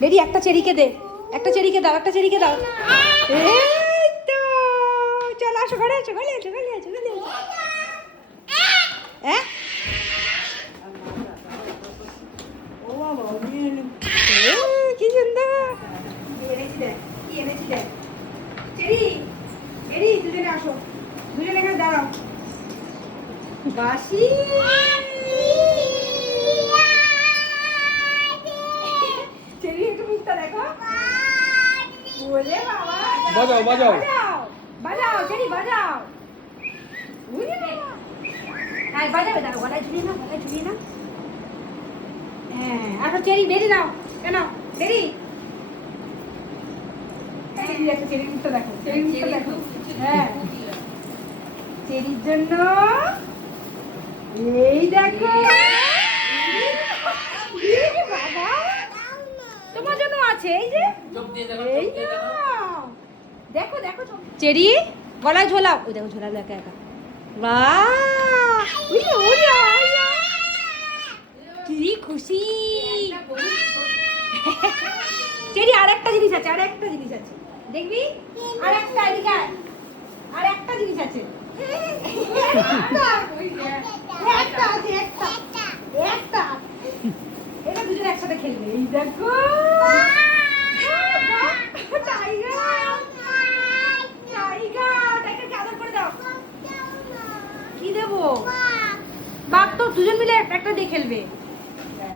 বেরি একটা চেরিকে দে, একটা চেরিকে দাও, একটা চেরিকে দাও। এই তো চল আসো ঘরে, আসো ঘরে, আসো ঘরে, আসো ঘরে। হ্যাঁ ও বাবা, কি সুন্দর। কি এনেছি দেখ, কি এনেছি দেখ। চেরি, চেরি দুজনে আসো, দুজনে এখানে দাঁড়াও। বাসি চেরি একটু মুখটা দেখো। বলে বাবা, বাজাও বাজাও বাজাও বাজাও চেরি বাজাও। উড়ে বাবা। হ্যাঁ বাজাবে, দাঁড়াও, গলায় ঝুলিয়ে নাও, গলায় ঝুলিয়ে নাও। হ্যাঁ আসো চেরি, বেরি নাও, কেন বেরি। চেরি দেখো, চেরি মুখটা দেখো, চেরি মুখটা দেখো। হ্যাঁ চেরির জন্য এই দেখো। বাবা তোমার জন্য আছে, এই যে এই নাও। দেখো দেখো চেরি গলায় ঝোলাও। ওই দেখো ঝোলালো একা একা। বাহ উড়িয়া উড়িয়া উড়িয়া। কি খুশি। চেরি আর একটা জিনিস আছে, আর একটা জিনিস আছে দেখবি। আর একটা এদিকে আয়। আর একটা জিনিস আছে। একটা আছে, একটা এটা দুজন একসাথে খেলবে। এই দেখো